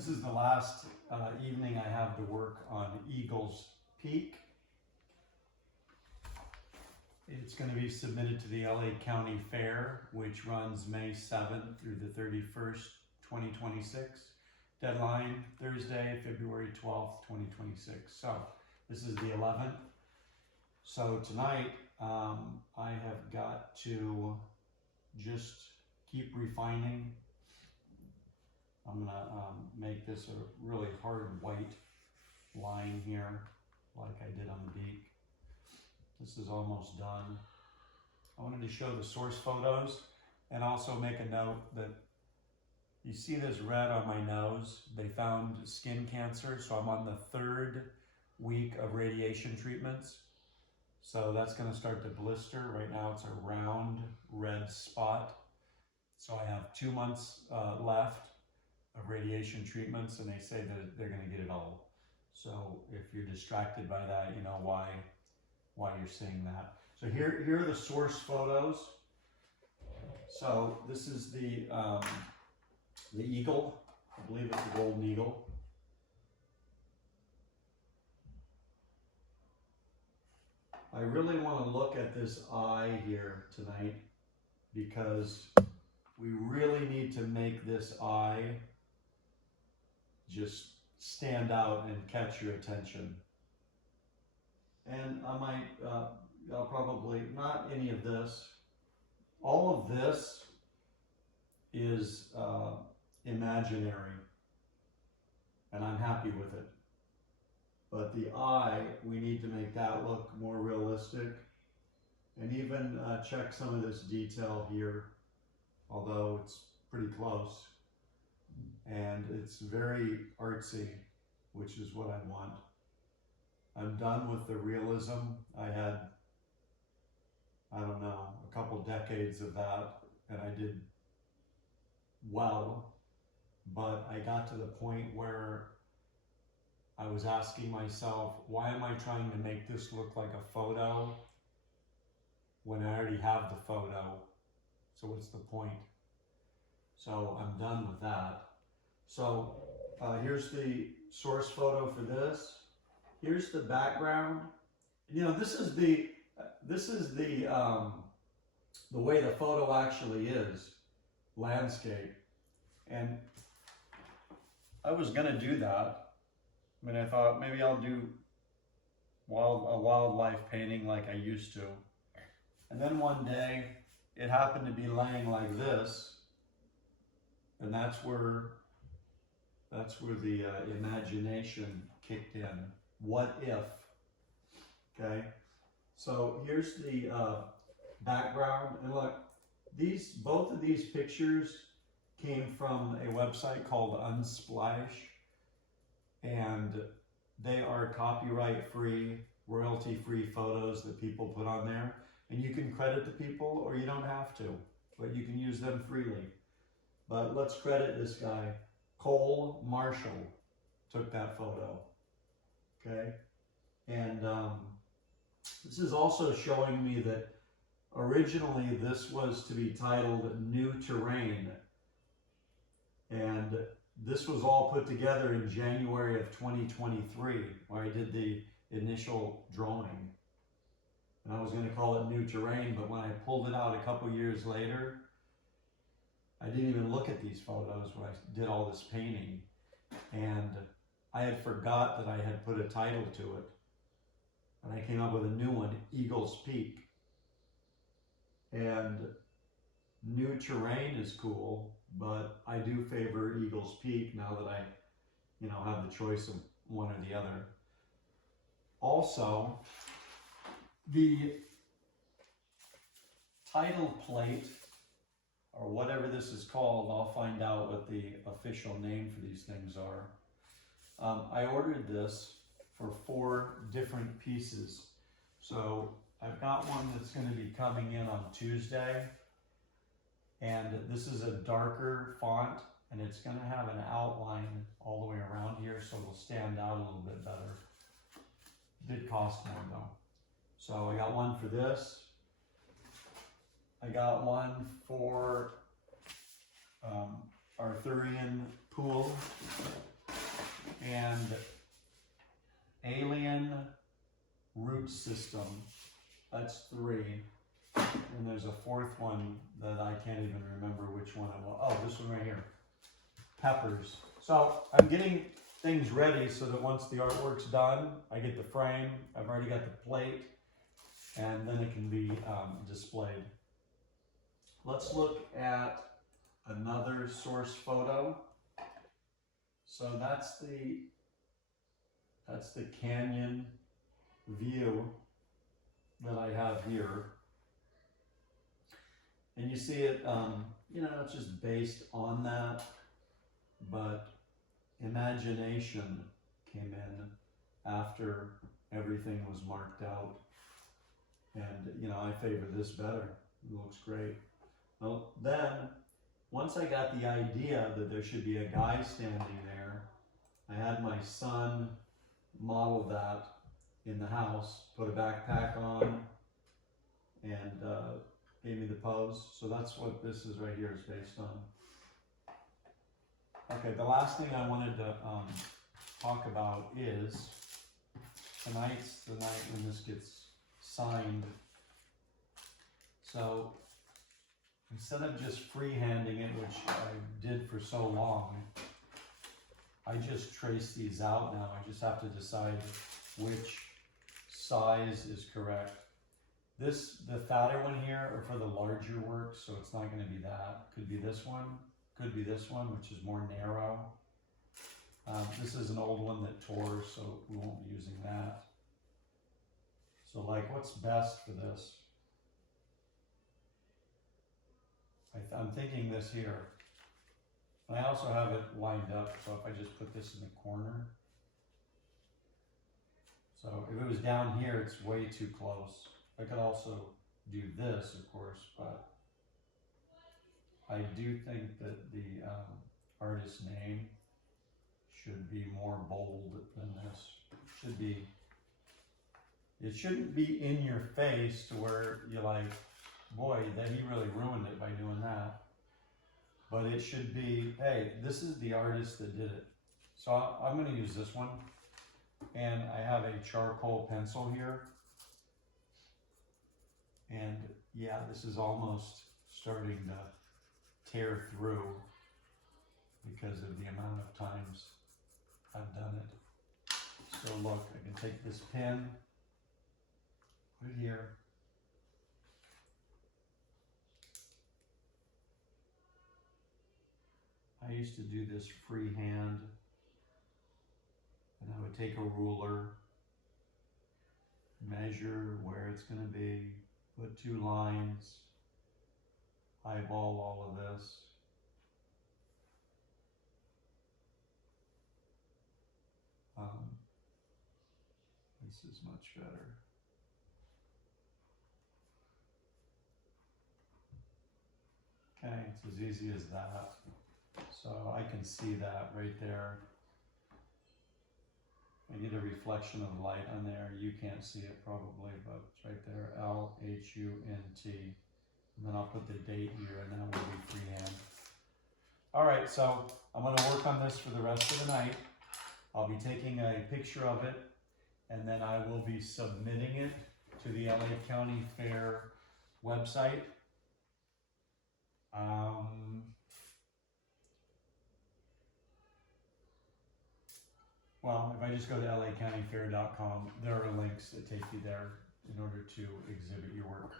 This is the last evening I have to work on Eagles Peak. It's going to be submitted to the LA County Fair, which runs May 7th through the 31st, 2026. Deadline Thursday, February 12th, 2026. So this is the 11th. So tonight I have got to just keep refining. I'm gonna make this a really hard white line here, like I did on the beak. This is almost done. I wanted to show the source photos and also make a note that you see this red on my nose. They found skin cancer, so I'm on the 3rd week of radiation treatments. So that's gonna start to blister. Right now it's a round red spot. So I have 2 months left of radiation treatments, and they say that they're gonna get it all. So if you're distracted by that, you know why you're seeing that. So here are the source photos. So this is the eagle. I believe it's a golden eagle. I really want to look at this eye here tonight because we really need to make this eye just stand out and catch your attention. And I might, I'll probably, not any of this. All of this is imaginary, and I'm happy with it. But the eye, we need to make that look more realistic, and even check some of this detail here, although it's pretty close. And it's very artsy, which is what I want. I'm done with the realism. I had, I don't know, a couple decades of that, and I did well, but I got to the point where I was asking myself, why am I trying to make this look like a photo when I already have the photo? So what's the point? So I'm done with that. So here's the source photo for this. Here's the background. You know, this is the way the photo actually is, landscape. And I was gonna do that. I mean, I thought maybe I'll do a wildlife painting like I used to. And then one day it happened to be laying like this, and that's where the imagination kicked in. What if? Okay, so here's the background, and look, both of these pictures came from a website called Unsplash, and they are copyright-free, royalty-free photos that people put on there, and you can credit the people or you don't have to, but you can use them freely. But let's credit this guy. Cole Marshall took that photo. Okay, and this is also showing me that originally this was to be titled New Terrain, and this was all put together in January of 2023, where I did the initial drawing, and I was going to call it New Terrain, but when I pulled it out a couple years later, I didn't even look at these photos when I did all this painting, and I had forgot that I had put a title to it, and I came up with a new one, Eagles Peak. And New Terrain is cool, but I do favor Eagles Peak now that I, have the choice of one or the other. Also, the title plate, or whatever this is called, I'll find out what the official name for these things are. I ordered this for 4 different pieces. So I've got one that's going to be coming in on Tuesday, and this is a darker font, and it's going to have an outline all the way around here, so it'll stand out a little bit better. It did cost more though. So I got one for this. I got one for Arthurian pool. and alien root system. That's 3. And there's a 4th one that I can't even remember which one it was. Oh, this one right here. Peppers. So I'm getting things ready so that once the artwork's done, I get the frame, I've already got the plate, and then it can be displayed. Let's look at another source photo. So that's the canyon view that I have here. And you see it, you know, it's just based on that, but imagination came in after everything was marked out. And, you know, I favor this better. It looks great. Well, then, once I got the idea that there should be a guy standing there, I had my son model that in the house, put a backpack on, and gave me the pose. So that's what this is right here is based on. Okay, the last thing I wanted to talk about is tonight's the night when this gets signed. So instead of just freehanding it, which I did for so long, I just trace these out now. I just have to decide which size is correct. The fatter one here are for the larger work, so it's not going to be that. Could be this one, could be this one, which is more narrow. This is an old one that tore, so we won't be using that. So like, what's best for this? I'm thinking this here. And I also have it lined up, so if I just put this in the corner. So if it was down here, it's way too close. I could also do this, of course, but I do think that the artist's name should be more bold than this. It shouldn't be in your face to where you're like, boy, that he really ruined it by doing that. But it should be, hey, this is the artist that did it. So I'm going to use this one. And I have a charcoal pencil here. And yeah, this is almost starting to tear through because of the amount of times I've done it. So look, I can take this pen, put it here. I used to do this freehand, and I would take a ruler, measure where it's going to be, put 2 lines, eyeball all of this. This is much better. Okay, it's as easy as that. So I can see that right there. I get a reflection of light on there. You can't see it probably, but it's right there, l.hunt. And then I'll put the date here, and that will be freehand. All right, so I'm going to work on this for the rest of the night. I'll be taking a picture of it, and then I will be submitting it to the LA County Fair website. Well, if I just go to lacountyfair.com, there are links that take you there in order to exhibit your work.